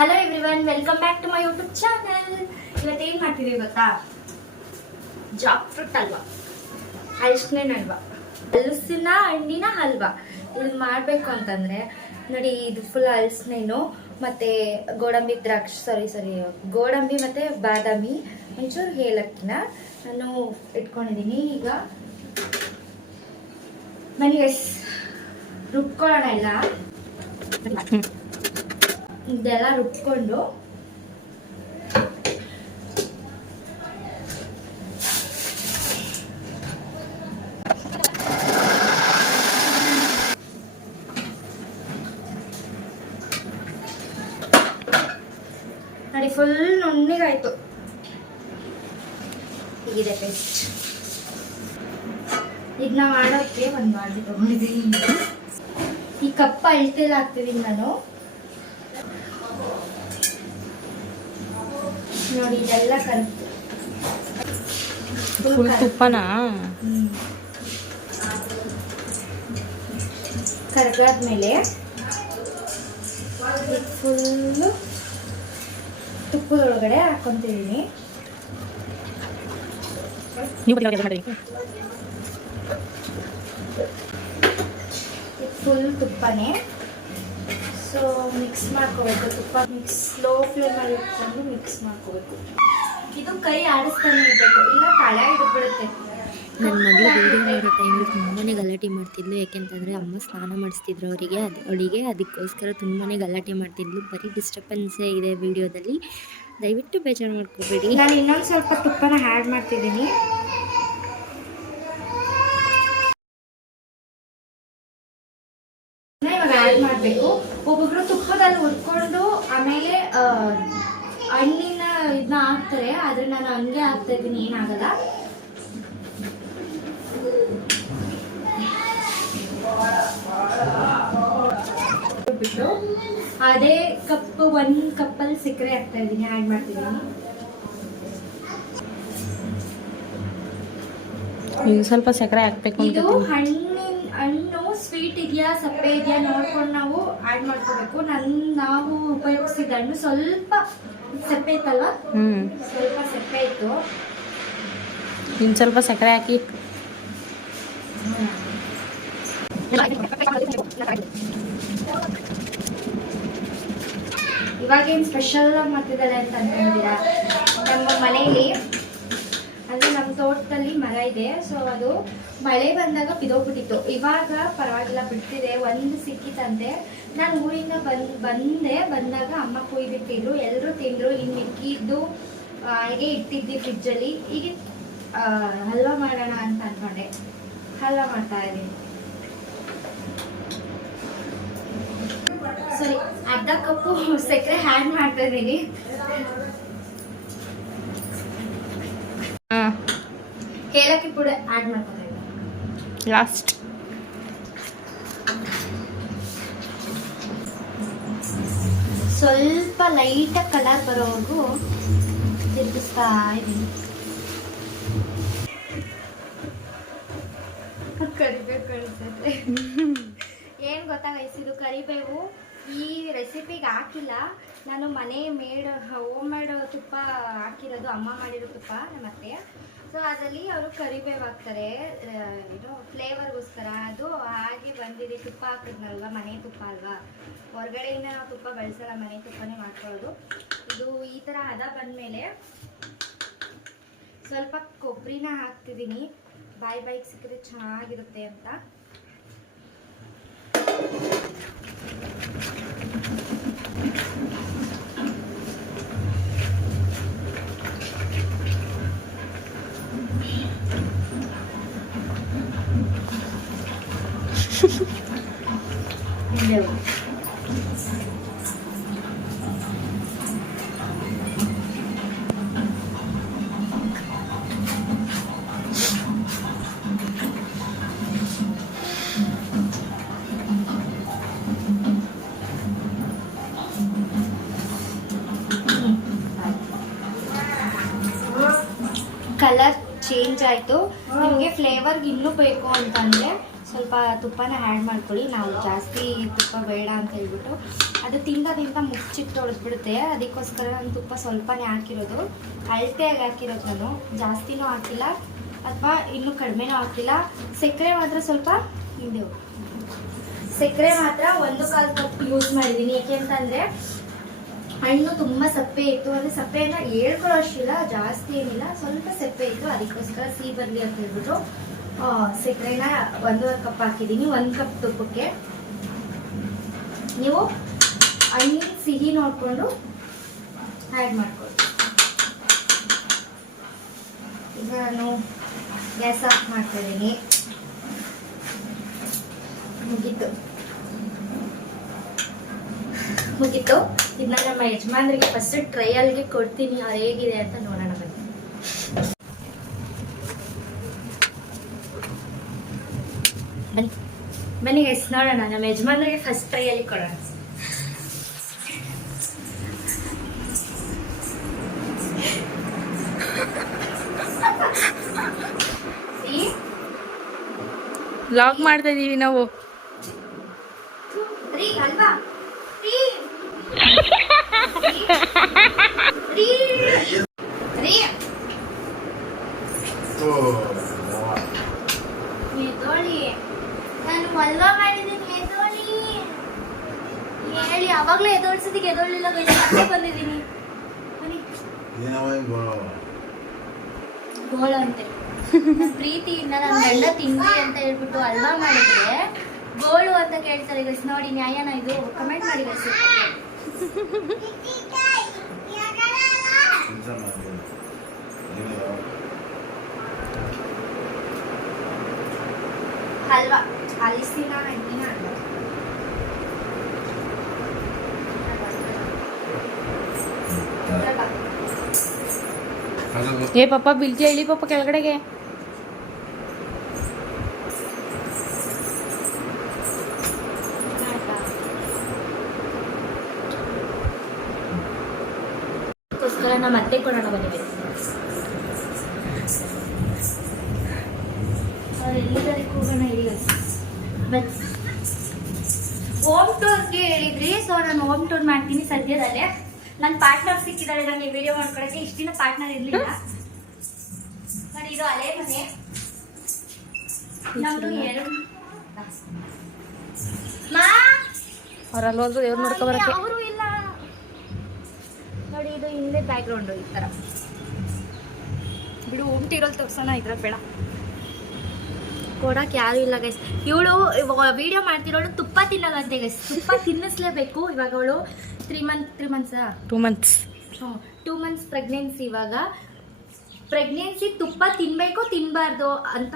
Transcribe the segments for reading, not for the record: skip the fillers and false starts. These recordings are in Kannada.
Hello everyone, welcome back to my YouTube channel. ಇವತ್ತೇನು ಮಾಡ್ತಿದ್ದೀವಿ ಗೊತ್ತಾ? ಜಾಕ್ ಫ್ರೂಟ್ ಹಲ್ವಾ, ಹಲಸಿನ ಹಲ್ವಾ, ಹಲಸಿನ ಹಣ್ಣಿನ ಹಲ್ವಾ. ಇದನ್ನ ಮಾಡಬೇಕು ಅಂತಂದರೆ ನೋಡಿ, ಇದು ಫುಲ್ ಹಲಸಿನ ಮತ್ತು ಗೋಡಂಬಿ ಗೋಡಂಬಿ ಮತ್ತು ಬಾದಾಮಿ, ಒಂಚೂರು ಏಲಕ್ಕಿನ ನಾನು ಇಟ್ಕೊಂಡಿದ್ದೀನಿ. ಈಗ ನನಗೆ ರುಬ್ಕೊಳ್ಳೋಣ ಇಲ್ಲ, ಇದೆಲ್ಲ ರುಬ್ಕೊಂಡು ನೋಡಿ ಫುಲ್ ನುಣ್ಣಗಾಯ್ತು. ಹೀಗಿದೆ ಪೇಸ್ಟ್. ಇದನ್ನ ಮಾಡೋಕ್ಕೆ ಒಂದು ಬಾಳ್ಗೆ ತಗೊಂಡಿದ್ದೀನಿ. ಈ ಕಪ್ ಅಳತೆಲ್ಲ ಹಾಕ್ತಿದ್ದೀನಿ ನಾನು. ನೋಡಿ ಇದೆಲ್ಲ ಕಲಿತು ತುಪ್ಪನಾ ಕರಗಾದ್ಮೇಲೆ ಫುಲ್ಲು ತುಪ್ಪದೊಳಗಡೆ ಹಾಕೊಂತಿದ್ದೀನಿ. ಫುಲ್ ತುಪ್ಪನೇ. ಸೊ ಮಿಕ್ಸ್ ಮಾಡ್ಕೋಬೇಕು. ತುಪ್ಪ ಸ್ಲೋ ಫ್ಲೇಮಲ್ಲಿ ಇಟ್ಕೊಂಡು ಮಿಕ್ಸ್ ಮಾಡ್ಕೋಬೇಕು. ಇದು ಕೈ ಆಡಿಸ್ತಾನೆ ಇರಬೇಕು, ಇಲ್ಲ ತಲೆ ಹಿಡಿದ್ಬಿಡುತ್ತೆ. ನನ್ನ ಮಗಳು ವೀಡಿಯೋ ಮಾಡೋ ಟೈಮಲ್ಲಿ ತುಂಬಾ ಗಲಾಟೆ ಮಾಡ್ತಿದ್ಲು. ಯಾಕೆಂತಂದರೆ ಅಮ್ಮ ಸ್ನಾನ ಮಾಡಿಸ್ತಿದ್ರು ಅವಳಿಗೆ ಅದಕ್ಕೋಸ್ಕರ ತುಂಬಾ ಗಲಾಟೆ ಮಾಡ್ತಿದ್ಲು. ಬರೀ ಡಿಸ್ಟರ್ಬೆನ್ಸೇ ಇದೆ ವೀಡಿಯೋದಲ್ಲಿ, ದಯವಿಟ್ಟು ಬೇಜಾರು ಮಾಡ್ಕೋಬೇಡಿ. ನಾನು ಇನ್ನೊಂದು ಸ್ವಲ್ಪ ತುಪ್ಪನ ಆ್ಯಡ್ ಮಾಡ್ತಿದ್ದೀನಿ. ಇವಾಗ ಆ್ಯಡ್ ಮಾಡಬೇಕು. ಒಬ್ಬೊಬ್ರು ತುಪ್ಪದಲ್ಲಿ ಹುರ್ಕೊಂಡು ಆಮೇಲೆ ಹಣ್ಣಿನ ಇದನ್ನ ಹಾಕ್ತಾರೆ, ಆದರೆ ನಾನು ಹಂಗೆ ಹಾಕ್ತಾ ಇದ್ದೀನಿ, ಏನಾಗಲ್ಲ. ಬಿಟ್ಟು ಅದೇ ಒಂದು ಕಪ್ಪಲ್ಲಿ ಸಕ್ಕರೆ ಹಾಕ್ತಾ ಇದ್ದೀನಿ, ಆ್ಯಡ್ ಮಾಡ್ತಿದ್ದೀನಿ. ಸ್ವಲ್ಪ ಸಕ್ಕರೆ ಹಾಕ್ಬೇಕು. ಇದು ಹಣ್ಣು ಸ್ವೀಟ್ ಇದೆಯಾ ಸಪ್ಪೆ ಇದೆಯಾ ನೋಡ್ಕೊಂಡು ನಾವು ಆ್ಯಡ್ ಮಾಡ್ಕೋಬೇಕು. ನಾವು ಉಪಯೋಗಿಸಿದ ಹಣ್ಣು ಸ್ವಲ್ಪ ಸಪ್ಪೆ ಇತ್ತಲ್ವಾ, ಸ್ವಲ್ಪ ಸಪ್ಪೆ ಇತ್ತು. ಇನ್ನು ಸ್ವಲ್ಪ ಸಕ್ಕರೆ ಹಾಕಿ. ಇವಾಗೇನು ಸ್ಪೆಷಲ್ ಆಗಿ ಮಾಡ್ತಿದ್ದಾಳೆ ಅಂತ ಅನ್ಕೊಂಡಿದ್ದೀರಾ? ನಮ್ಮ ಮನೆಯಲ್ಲಿ ಅಂದರೆ ನಮ್ಮ ತೋಟದಲ್ಲಿ ಮರ ಇದೆ. ಸೊ ಅದು ಮಳೆ ಬಂದಾಗ ಬಿದೋಗ್ಬಿಟ್ಟಿತ್ತು. ಇವಾಗ ಪರವಾಗಿಲ್ಲ, ಬಿಡ್ತಿದೆ. ಒಂದು ಸಿಕ್ಕಿತಂತೆ. ನಾನು ಊರಿಂದ ಬಂದಾಗ ಅಮ್ಮ ಕೊಯ್ಬಿಟ್ಟಿದ್ರು, ಎಲ್ಲರೂ ತಿಂದರು. ಇನ್ನು ಮಿಕ್ಕಿದ್ದು ಹಾಗೆ ಇಟ್ಟಿದ್ದಿ ಫ್ರಿಜ್ಜಲ್ಲಿ. ಈಗ ಹಲ್ವಾ ಮಾಡೋಣ ಅಂತ ಅಂದ್ಕೊಂಡೆ, ಹಲ್ವಾ ಮಾಡ್ತಾ ಇದ್ದೀನಿ. ಸರಿ, ಅರ್ಧ ಕಪ್ಪು ಸಕ್ಕರೆ ಆ್ಯಡ್ ಮಾಡ್ತಾ ಇದ್ದೀನಿ. ಏಲಕ್ಕಿ ಪುಡಿ ಆ್ಯಡ್ ಮಾಡ್ತಾ ಇದ್ದೀನಿ ಲಾಸ್ಟ್. ಸ್ವಲ್ಪ ಲೈಟಾಗಿ ಕಲರ್ ಬರೋವರೆಗೂ ತಿರುಗಿಸ್ತಾ ಇದ್ದೀನಿ. ಕರಿಬೇವು ಕಳಿಸಿದ್ರೆ ಏನು ಗೊತ್ತಾ ಗೈಸ್, ಇದು ಕರಿಬೇವು ಈ ರೆಸಿಪಿಗೆ ಹಾಕಿಲ್ಲ ನಾನು. ಹೋಮ್ ಮೇಡ್ ತುಪ್ಪ ಹಾಕಿರೋದು, ಅಮ್ಮ ಮಾಡಿರೋ ತುಪ್ಪ ನಮ್ಮ ಅತ್ತೆ. ಸೊ ಅದರಲ್ಲಿ ಅವರು ಕರಿಬೇವು ಹಾಕ್ತಾರೆ, ಫ್ಲೇವರ್ಗೋಸ್ಕರ. ಅದು ಹಾಗೆ ಬಂದಿದೆ. ತುಪ್ಪ ಹಾಕಿದ್ನಲ್ವ, ಮನೆ ತುಪ್ಪ ಅಲ್ವಾ, ಹೊರಗಡೆಯಿಂದ ನಾವು ತುಪ್ಪ ಬಳಸಲ್ಲ, ಮನೆ ತುಪ್ಪನೇ ಮಾಡ್ಕೊಳ್ಳೋದು. ಇದು ಈ ಥರ ಹದ ಬಂದಮೇಲೆ ಸ್ವಲ್ಪ ಕೊಬ್ಬರಿನ ಹಾಕ್ತಿದ್ದೀನಿ, ಬಾಯಿಗೆ ಸಿಕ್ಕಿದ್ರೆ ಚೆನ್ನಾಗಿರುತ್ತೆ ಅಂತ. ಕಲರ್ ಚೇಂಜ್ ಆಯಿತು. ನಿಮಗೆ ಫ್ಲೇವರ್ಗೆ ಇನ್ನೂ ಬೇಕು ಅಂತಂದರೆ ಸ್ವಲ್ಪ ತುಪ್ಪನ ಆ್ಯಡ್ ಮಾಡ್ಕೊಳ್ಳಿ. ನಾವು ಜಾಸ್ತಿ ತುಪ್ಪ ಬೇಡ ಅಂತ ಹೇಳ್ಬಿಟ್ಟು ಅದು ತಿಂದ ಮುಚ್ಚಿಟ್ಟು ತೊಳೆದ್ಬಿಡುತ್ತೆ. ಅದಕ್ಕೋಸ್ಕರ ನಾನು ತುಪ್ಪ ಸ್ವಲ್ಪನೇ ಹಾಕಿರೋದು, ಅಳತೆಯಾಗಿ ಹಾಕಿರೋದು. ನಾನು ಜಾಸ್ತಿನೂ ಹಾಕಿಲ್ಲ ಅಥವಾ ಇನ್ನೂ ಕಡಿಮೆನೂ ಹಾಕಿಲ್ಲ. ಸಕ್ಕರೆ ಮಾತ್ರ ಸ್ವಲ್ಪ ಹಿಂದೆ, ಸಕ್ಕರೆ ಮಾತ್ರ 1/4 ಕಪ್ ಯೂಸ್ ಮಾಡಿದ್ದೀನಿ. ಯಾಕೆಂತಂದರೆ ಹಣ್ಣು ತುಂಬ ಸಪ್ಪೆ ಇತ್ತು, ಅಂದರೆ ಸಪ್ಪೆಯನ್ನು ಹೇಳ್ಕೊಳ್ಳೋ ಅಷ್ಟಿಲ್ಲ, ಜಾಸ್ತಿ ಏನಿಲ್ಲ, ಸ್ವಲ್ಪ ಸಪ್ಪೆ ಇತ್ತು. ಅದಕ್ಕೋಸ್ಕರ ಸಿಹಿ ಬರಲಿ ಅಂತ ಹೇಳ್ಬಿಟ್ಟು ಸಕ್ಕರೆನ 1/2 ಕಪ್ ಹಾಕಿದ್ದೀನಿ 1 ಕಪ್ ತುಪ್ಪಕ್ಕೆ. ನೀವು ಹಣ್ಣಿನ ಸಿಹಿ ನೋಡಿಕೊಂಡು ಆ್ಯಡ್ ಮಾಡ್ಕೊಳ್ಳಿ. ಈಗ ನಾನು ಗ್ಯಾಸ್ ಆಫ್ ಮಾಡ್ತಾ ಇದ್ದೀನಿ. ಮುಗೀತು. ಇದನ್ನ ನಮ್ಮ ಯಜಮಾನ್ರಿಗೆ ಫಸ್ಟ್ ಟ್ರಯಲ್ಗೆ ಕೊಡ್ತೀನಿ, ಅವ್ರು ಹೇಗಿದೆ ಅಂತ ನೋಡೋಣ ಬನ್ನಿ. ಬನ್ನಿ ಗೈಸ್ ನೋಡೋಣ, ನಮ್ಮ ಯಜಮಾನ್ರಿಗೆ ಫಸ್ಟ್ ಟ್ರಯಲ್ ಕೊಡೋಣ. ವ್ಲಾಗ್ ಮಾಡ್ತಾ ಇದೀವಿ ನಾವು. ಅಲ್ವಾ ನಾನು ಮಲ್ವ ಮಾಡಿದ್ದೀನಿ. ಹೇಳಿ ಅವಾಗ್ಲೇ ಎದೋಳ್ಸೋದಿಕ್ಕೆ ಎದೋಳಿಲ್ಲ, ಬಂದಿದ್ದೀನಿ. ಗೋಳ ಅಂತೆ ಪ್ರೀತಿಯಿಂದ ನಾನು ಗಂಡ ತಿಂಡಿ ಅಂತ ಹೇಳ್ಬಿಟ್ಟು ಅಲ್ವಾ ಮಾಡಿದ್ರೆ ಗೋಳು ಅಂತ ಕೇಳ್ತಾರೆ ಗೈಸ್. ನೋಡಿ ನ್ಯಾಯನ ಇದು? ಕಮೆಂಟ್ ಮಾಡಿ ಗೈಸ್. ಹಲ್ವಾ ಹಲಿಸಿನ ಹಣ್ಣಿನ ಏ ಪಾಪ ಬಿಲ್ತಿ ಇಳಿ ಪಾಪ ಕೆಳಗಡೆಗೆ. ನಮ್ಮ ಅತ್ತೆ ಕೊಡೋಣ ಬನ್ನಿ. ಅವ್ರೆಲ್ಲದಕ್ಕೂ ಹೋಗೋಣ ಇಲ್ಲಿ ಹೋಮ್ ಟೂರ್ಗೆ ಹೇಳಿದ್ರಿ. ಸೊ ನಾನು ಹೋಮ್ ಟೂರ್ ಮಾಡ್ತೀನಿ ಸದ್ಯದಲ್ಲೇ. ನನ್ನ ಪಾರ್ಟ್ನರ್ ಸಿಕ್ಕಿದ್ದಾರೆ ನನಗೆ ವಿಡಿಯೋ ಮಾಡ್ಕೊಳಕ್ಕೆ. ಇಷ್ಟು ದಿನ ಪಾರ್ಟ್ನರ್ ಇರ್ಲಿಲ್ಲ ನೋಡಿ. ಇದು ಹಳೆ ಮನೆ ನಮ್ದು. ಅವ್ರಲ್ಲಿ ಹೋದ್ರು ದೇವ್ರು ನೋಡ್ಕೊ ಬರಕ್ಕೆ ಅವರು ಇಲ್ಲ ನೋಡಿ. ಇದು ಹಿಂದೆ ಬ್ಯಾಕ್ ಗ್ರೌಂಡ್ ಈ ತರ ಬಿಡು. ಹೋಮ್ ಟೂರಲ್ಲಿ ತೋರ್ಸೋಣ, ಇದ್ರಲ್ಲಿ ಬೇಡ. ಕೊಡಕ್ಕೆ ಯಾರು ಇಲ್ಲ ಗೈಸ್. ಇವಳು ವಿಡಿಯೋ ಮಾಡ್ತಿರೋಳು ತುಪ್ಪ ತಿನ್ನೋದಂತೆ ಗೈಸ್. ತುಪ್ಪ ತಿನ್ನಿಸ್ಲೇಬೇಕು. ಇವಾಗ ಅವಳು 2 ಮಂತ್ಸ್ ಪ್ರೆಗ್ನೆನ್ಸಿ. ಇವಾಗ ಪ್ರೆಗ್ನೆನ್ಸಿ ತುಪ್ಪ ತಿನ್ಬೇಕು ತಿನ್ಬಾರ್ದು ಅಂತ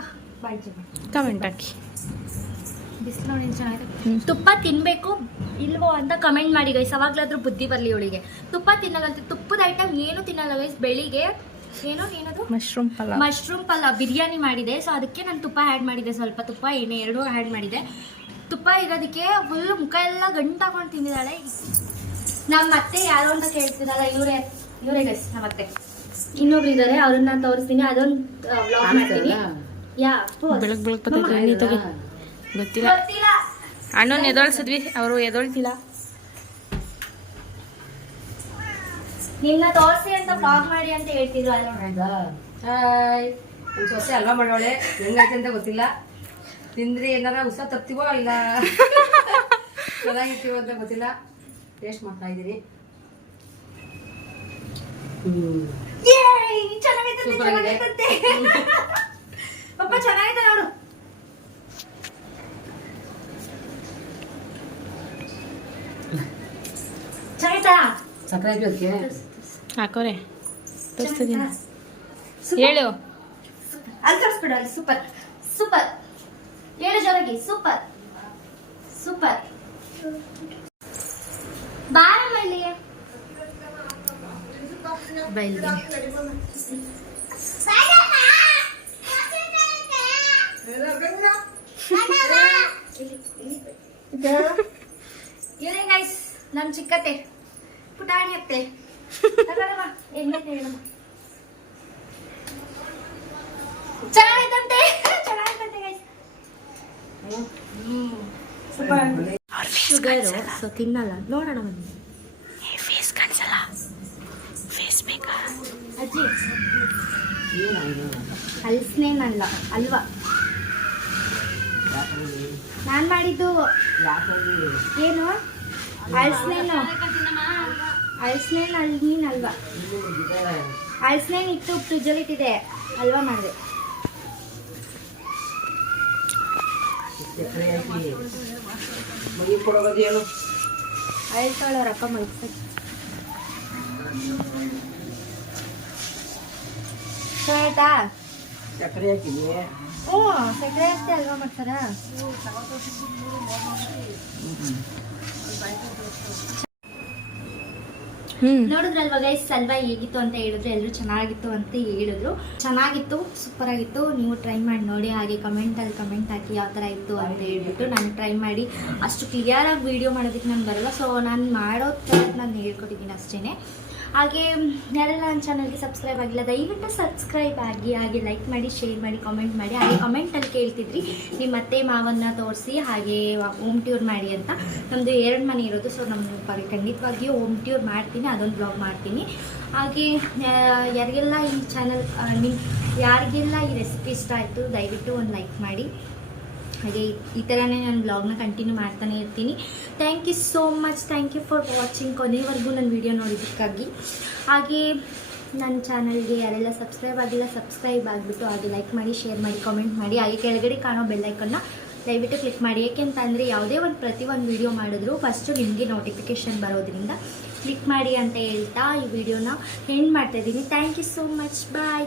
ಕಮೆಂಟ್ ಹಾಕಿ. ಬಿಸಿಲು ನೋಡಿ ಚೆನ್ನಾಗಿದೆ. ತುಪ್ಪ ತಿನ್ಬೇಕು ಇಲ್ವೋ ಅಂತ ಕಮೆಂಟ್ ಮಾಡಿ ಗೈಸ್. ಅವಾಗ್ಲಾದ್ರೂ ಬುದ್ಧಿ ಬರಲಿ ಇವಳಿಗೆ. ತುಪ್ಪ ತಿನ್ನಲ್ಲಂತೆ. ತುಪ್ಪದ ಐಟಮ್ ಏನು ತಿನ್ನಲ್ಲ ಗೈಸ್. ಬೆಳಿಗ್ಗೆ ಏನದು ಮಶ್ರೂಮ್ ಪಲಾವ್ ಬಿರಿಯಾನಿ ಮಾಡಿದೆ. ಸೊ ಅದಕ್ಕೆ ನಾನು ತುಪ್ಪ ಆ್ಯಡ್ ಮಾಡಿದೆ. ಸ್ವಲ್ಪ ತುಪ್ಪ ಎಣ್ಣೆ 2 ಆ್ಯಡ್ ಮಾಡಿದೆ. ತುಪ್ಪ ಇರೋದಕ್ಕೆ ಫುಲ್ ಮುಖ ಎಲ್ಲ ಗಂಟಾಕೊಂಡು ತಿಂದಿದ್ದಾಳೆ. ನಮ್ಮ ಅತ್ತೆ ಯಾರು ಅಂತ ಕೇಳ್ತಿದ್ದಲ್ಲ, ಇವರೇ ಗೈಸ್ ನಮ್ಮ ಅತ್ತೆ. ಇನ್ನೊಬ್ರು ಇದ್ದಾರೆ, ಅವ್ರನ್ನ ತೋರಿಸ್ತೀನಿ. ಅದೊಂದು ವ್ಲಾಗ್ ಮಾಡ್ತೀನಿ. ಗೊತ್ತಿಲ್ಲ. ಅಣ್ಣನ ಎದೊಳ್ಸಿದ್ವಿ, ಅವರು ಎದೊಳ್ತಿಲ್ಲ. ನಿಮ್ನ ತೋರಿಸಿ ಅಂತ ಬ್ಲಾಗ್ ಮಾಡಿ ಅಂತ ಹೇಳ್ತಿದ್ರು. ಹಾಯ್, ನಮ್ಮ ಸೊಸೆ ಅಲ್ವಾ ಮಾಡೋಳೆ. ಹೆಂಗೈತೆ ಅಂತ ಗೊತ್ತಿಲ್ಲ. ತಿಂದ್ರಿ ಏನಾರ ಉತ್ಸ ತಪ್ತೀವೋ ಇಲ್ಲ ಚೆನ್ನಾಗಿರ್ತೀವೋ ಅಂತ ಗೊತ್ತಿಲ್ಲ. ಟೇಸ್ಟ್ ಮಾಡ್ತಾ ಇದ್ದೀನಿ. ಚೆನ್ನಾಗೈತೆ ಪಪ್ಪ, ಚೆನ್ನಾಗೈತೆ ನೋಡು. ಚೆನ್ನಾಗೈತಾ? ಸಕ್ಕರೆ ಹಾಕಿ ಹಾಕೋರೆ ತೋರಿಸ್ತಿದ್ದೀನಿ. ಹೇಳು. ಅಲ್ಲಿ ತೋರಿಸ್ಬಿಡು. ಅಲ್ಲಿ ಸೂಪರ್ ಸೂಪರ್. ಹೇಳು ಜೋರಾಗಿ. Super super. ಬಾರಮ್ಮಲ್ಲಿ ಬೈಲಿ. ಇದೇ ಗೈಸ್ ನಮ್ಮ ಚಿಕ್ಕತ್ತೆ ಪುಟಾಣಿ ಅತ್ತೆ. ಚೆನ್ನಾಗೈತಂತೆ ಗೈಸ್. ಶುಗರು ಸೊ ತಿನ್ನಲ್ಲ. ನೋಡೋಣ ಬನ್ನಿ. ಫೇಸ್ ಕಾಣಿಸಲ್ಲ. ಫೇಸ್ ಬೇಕಾ? ಅಜ್ಜಿ ಹಲ್ಸ್ನೇನಲ್ಲ ಅಲ್ವಾ ನಾನು ಮಾಡಿದ್ದು. ಏನು ಅಳ್ಸ್ನೇನು? ಅಳ್ಸ್ನೇನು ಅಲ್ಮೀನ್ ಅಲ್ವಾ? ಅಳ್ಸ್ನೇನು ಇತ್ತು ಫ್ರಿಜ್ಜಲ್ಲಿ ಇಟ್ಟಿದೆ, ಅಲ್ವಾ ಮಾಡಿದೆ. ಅಳ್ತಾಳವ್ರಪ್ಪ ಮಲ್ಸಕ್ಕೆ. ಆಯ್ತಾ? ಸಕ್ಕರೆ ಹಾಕಿದ್ವಿ. ಹ್ಞೂ ಸಕ್ಕರೆ ಹಾಕ್ತಿ ಅಲ್ವಾ ಮಾಡ್ತಾರಾ? ನೋಡಿದ್ರಲ್ವಾ ಗೈಸ್, ಅಲ್ವಾ ಹೇಗಿತ್ತು ಅಂತ ಹೇಳಿದ್ರು, ಎಲ್ಲರೂ ಚೆನ್ನಾಗಿತ್ತು ಅಂತ ಹೇಳಿದ್ರು. ಚೆನ್ನಾಗಿತ್ತು, ಸೂಪರ್ ಆಗಿತ್ತು. ನೀವು ಟ್ರೈ ಮಾಡಿ ನೋಡಿ. ಹಾಗೆ ಕಮೆಂಟಲ್ಲಿ ಕಮೆಂಟ್ ಹಾಕಿ ಯಾವ ಥರ ಇತ್ತು ಅಂತ ಹೇಳ್ಬಿಟ್ಟು. ನಾನು ಟ್ರೈ ಮಾಡಿ ಅಷ್ಟು ಕ್ಲಿಯರಾಗಿ ವೀಡಿಯೋ ಮಾಡೋದಕ್ಕೆ ನಾನು ಬರಲ್ಲ, ಸೊ ನಾನು ಮಾಡೋ ಥರ ನಾನು ಹೇಳ್ಕೊಟ್ಟಿದ್ದೀನಿ ಅಷ್ಟೇ. ಹಾಗೆ ಯಾರೆಲ್ಲ ನನ್ನ ಚಾನಲ್ಗೆ ಸಬ್ಸ್ಕ್ರೈಬ್ ಆಗಿಲ್ಲ ದಯವಿಟ್ಟು ಸಬ್ಸ್ಕ್ರೈಬ್ ಆಗಿ, ಹಾಗೆ ಲೈಕ್ ಮಾಡಿ, ಶೇರ್ ಮಾಡಿ, ಕಾಮೆಂಟ್ ಮಾಡಿ. ಹಾಗೆ ಕಮೆಂಟಲ್ಲಿ ಕೇಳ್ತಿದ್ರಿ ನಿಮ್ಮ ಅತ್ತೆ ಮಾವನ್ನ ತೋರಿಸಿ ಹಾಗೆ ಹೋಮ್ ಟ್ಯೂರ್ ಮಾಡಿ ಅಂತ. ನಮ್ಮದು 2 ಮನೆ ಇರೋದು, ಸೊ ನಮ್ಮ ಖಂಡಿತವಾಗಿಯೂ ಹೋಮ್ ಟ್ಯೂರ್ ಮಾಡ್ತೀನಿ, ಅದೊಂದು ಬ್ಲಾಗ್ ಮಾಡ್ತೀನಿ. ಹಾಗೆ ಯಾರಿಗೆಲ್ಲ ಈ ಚಾನಲ್ ಯಾರಿಗೆಲ್ಲ ಈ ರೆಸಿಪಿ ಇಷ್ಟ ಆಯಿತು ದಯವಿಟ್ಟು ಒಂದು ಲೈಕ್ ಮಾಡಿ. ಹಾಗೆ ಈ ಥರನೇ ನಾನು ಬ್ಲಾಗ್ನ ಕಂಟಿನ್ಯೂ ಮಾಡ್ತಾನೆ ಇರ್ತೀನಿ. Thank you so much. Thank you for watching. ಕೊನೆವರೆಗೂ ನನ್ನ ವೀಡಿಯೋ ನೋಡಿದ್ದಕ್ಕಾಗಿ. ಹಾಗೆ ನನ್ನ ಚಾನಲ್ಗೆ ಯಾರೆಲ್ಲ ಸಬ್ಸ್ಕ್ರೈಬ್ ಆಗಿಲ್ಲ ಸಬ್ಸ್ಕ್ರೈಬ್ ಆಗಿಬಿಟ್ಟು ಹಾಗೆ ಲೈಕ್ ಮಾಡಿ, ಶೇರ್ ಮಾಡಿ, ಕಾಮೆಂಟ್ ಮಾಡಿ. ಹಾಗೆ ಕೆಳಗಡೆ ಕಾಣೋ ಬೆಲ್ಲೈಕನ್ನ ದಯವಿಟ್ಟು ಕ್ಲಿಕ್ ಮಾಡಿ. ಏಕೆಂತಂದರೆ ಯಾವುದೇ ಪ್ರತಿಯೊಂದು ವೀಡಿಯೋ ಮಾಡಿದ್ರು ಫಸ್ಟು ನಿಮಗೆ ನೋಟಿಫಿಕೇಷನ್ ಬರೋದ್ರಿಂದ ಕ್ಲಿಕ್ ಮಾಡಿ ಅಂತ ಹೇಳ್ತಾ ಈ ವಿಡಿಯೋನ ಎಂಡ್ ಮಾಡ್ತಾಯಿದ್ದೀನಿ. Thank you so much. Bye.